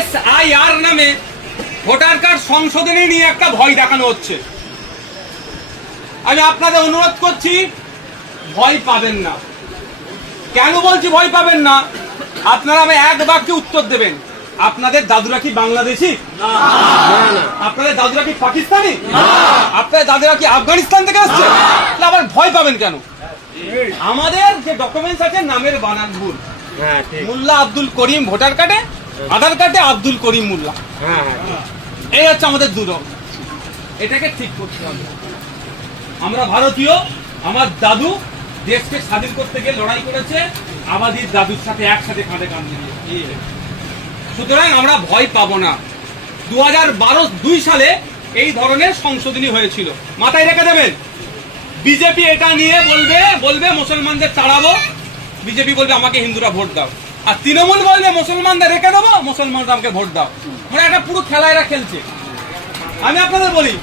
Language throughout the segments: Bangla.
SIR নামে ভোটার কার্ড সংশোধনী নিয়ে একটা ভয় দেখানো হচ্ছে। আমি আপনাদের অনুরোধ করছি, ভয় পাবেন না। কেন বলছি ভয় পাবেন না? আপনারা আমি এক বাক্যে উত্তর দেবেন। আপনাদের দাদুরা কি বাংলাদেশি? আপনাদের দাদুরা কি পাকিস্তানি? আপনাদের দাদুরা কি আফগানিস্তান থেকে আসছে? আবার ভয় পাবেন কেন? আমাদের যে ডকুমেন্টস আছে নামের বানান ভুল। মোল্লা আব্দুল করিম ভোটার কার্ডে, আধার কার্ডে আব্দুল করিম মোল্লা। এই হচ্ছে আমাদের দুরকম। এটাকে ঠিক করতে হবে। আমরা ভারতীয়, আমার দাদু দেশকে স্বাধীন করতে গিয়ে লড়াই করেছে আমাদের দাদুর সাথে একসাথে কাঁধে কাঁধ মিলিয়ে। সুতরাং আমরা ভয় পাবো না। 2002 সালে এই ধরনের সংশোধনী হয়েছিল, মাথায় রেখে দেবেন। বিজেপি এটা নিয়ে বলবে মুসলমানদের তাড়াবো, বিজেপি বলবে আমাকে হিন্দুরা ভোট দাও, আর তৃণমূল বলবে মুসলমানদের রেখে দেবো, মুসলমানরা আমাকে ভোট দাও। মানে একটা পুরো খেলা এরা খেলছে। আমি আপনাদের বলি,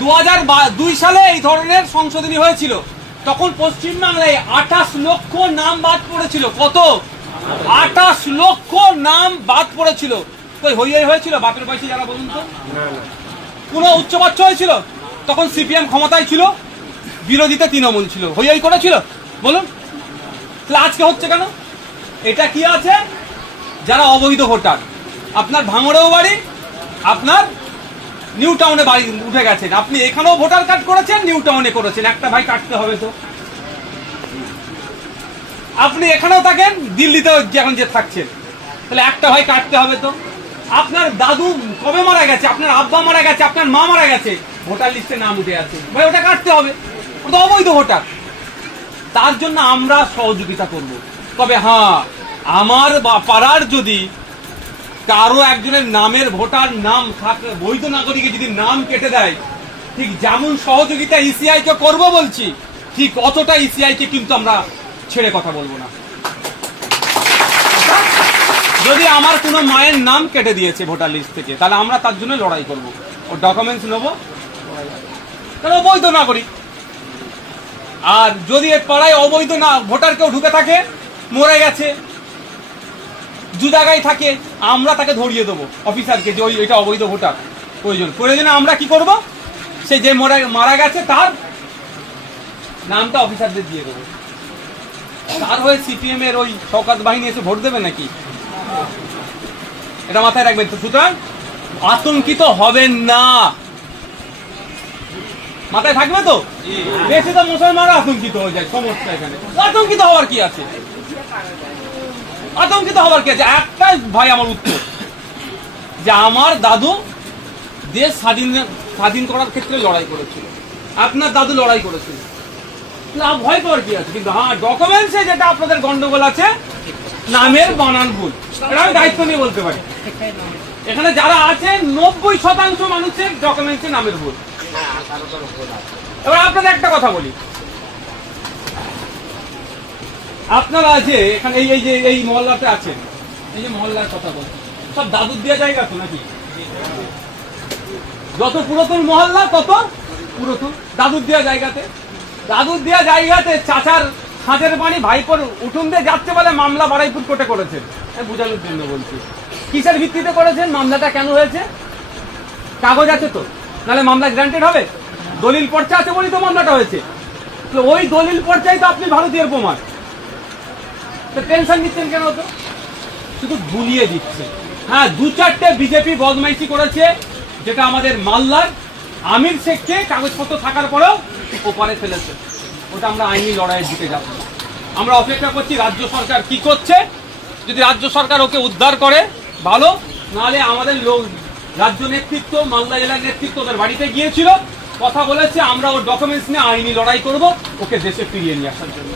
2002 সালে এই ধরনের সংশোধনী হয়েছিল, তখন পশ্চিমবাংলায় 28 লক্ষ নাম বাদ পড়েছিল। কত? 28 লক্ষ নাম বাদ পড়েছিল। তো হইয়াই হয়েছিল বাপের পয়সা যারা, বলুন তো? কোনো উচ্চবাচ্য হয়েছিল? তখন সিপিএম ক্ষমতায় ছিল, বিরোধীতে তৃণমূল ছিল, হইয়াই করেছিল? বলুন। তাহলে আজকে হচ্ছে কেন? এটা কি আছে? যারা অবৈধ ভোটার, আপনার ভাঙড়েও বাড়ি, আপনার নিউ টাউনে বাড়ি উঠে গেছেন, আপনি এখানেও ভোটার কার্ড করেছেন, নিউ টাউনে করেছেন, একটা ভাই কাটতে হবে তো। আপনি এখানেও থাকেন, দিল্লিতেও এখন যে থাকছেন, তাহলে একটা ভাই কাটতে হবে তো। আপনার দাদু কবে মারা গেছে, আপনার আব্বা মারা গেছে, আপনার মা মারা গেছে, ভোটার লিস্টে নাম উঠে আছে, ভাই ওটা কাটতে হবে, ওটা অবৈধ ভোটার। তার জন্য আমরা সহযোগিতা করব। তবে হ্যাঁ, আমার পাড়ার যদি কারো একজনের নামের ভোটার নাম থাকে, বৈধ নাগরিকের যদি নাম কেটে দেয়, ঠিক যেমন সহযোগিতা ইসিআই কে করবো বলছি, ঠিক অতটা ইসিআই কে কিন্তু আমরা ছেড়ে কথা বলবো না। যদি আমার কোনো মায়ের নাম কেটে দিয়েছে ভোটার লিস্ট থেকে, তাহলে আমরা তার জন্য লড়াই করবো, ওর ডকুমেন্টস নেবো, তাহলে অবৈধ নাগরিক। আর যদি এর পাড়ায় অবৈধ না ভোটার কেউ ঢুকে থাকে, মরে গেছে, দু জায়গায় থাকে, আমরা তাকে ধরিয়ে দেবো অফিসারকে, যে এটা অবৈধ ভোটার। প্রয়োজনে আমরা কি করব, সে যে মারা গেছে তার নামটা অফিসারদের দিয়ে দেবো। তার হয়ে সিপিএম এর ওই শওকত বাহিনী এসে ভোট দেবে নাকি? এটা মাথায় রাখবেন তো। সুতরাং আতঙ্কিত হবেন না, মাথায় থাকবে তো। বেশি তো মুসলমানরা আতঙ্কিত হয়ে যায়, সমস্যা এখানে। আতঙ্কিত হওয়ার কি আছে? আতঙ্কিত হওয়ার কি আছে? একটাই ভাই আমার উত্তর, যে আমার দাদু দেশ স্বাধীন করার ক্ষেত্রে লড়াই করেছিল, আপনার দাদু লড়াই করেছিল, ভয় পাওয়ার কি আছে? কিন্তু হ্যাঁ, ডকুমেন্টসে যেটা আপনাদের গন্ডগোল আছে, নামের বানান ভুল, এটা আমি দায়িত্ব নিয়ে বলতে পারি। এখানে যারা আছে 90% মানুষের ডকুমেন্টসে নামের ভুল। এবার আপনাদের একটা কথা বলি, আপনারা আছে এখানে এই মহল্লাতে আছেন, এই যে মহল্লার কথা বলছেন, সব দাদুর দেওয়া জায়গা তো নাকি? যত পুরাতন মহল্লা তত পুরাতন দাদুর দেওয়া জায়গাতে। দাদুর দেওয়া জায়গাতে চাচার খাঁচের পানি ভাইপোর উঠুন দিয়ে যাচ্ছে বলে মামলা বারাইপুর কোর্টে করেছেন। বোঝানোর জন্য বলছি, কিসের ভিত্তিতে করেছেন, মামলাটা কেন হয়েছে, কাগজ আছে তো, নাহলে মামলা গ্রান্টেড হবে? দলিল পর্চা আছে বলেই তো মামলাটা হয়েছে। তো ওই দলিল পর্চাই তো আপনি ভারতীয় প্রমাণ, তো টেনশন নিচ্ছেন কেন? তো শুধু ভুলিয়ে দিচ্ছে। হ্যাঁ, 2-4টে বিজেপি বদমাইশি করেছে, যেটা আমাদের মাল্লার আমির শেখকে কাগজপত্র থাকার পরেও ওপারে ফেলেছে, ওটা আমরা আইনি লড়াইয়ের দিকে যাব। আমরা অপেক্ষা করছি রাজ্য সরকার কি করছে। যদি রাজ্য সরকার ওকে উদ্ধার করে ভালো, নাহলে আমাদের রাজ্য নেতৃত্ব, মালদা জেলার নেতৃত্ব ওদের বাড়িতে গিয়েছিল, কথা বলেছে, আমরা ওর ডকুমেন্টস নিয়ে আইনি লড়াই করব ওকে দেশে ফিরিয়ে নিয়ে আসার জন্য।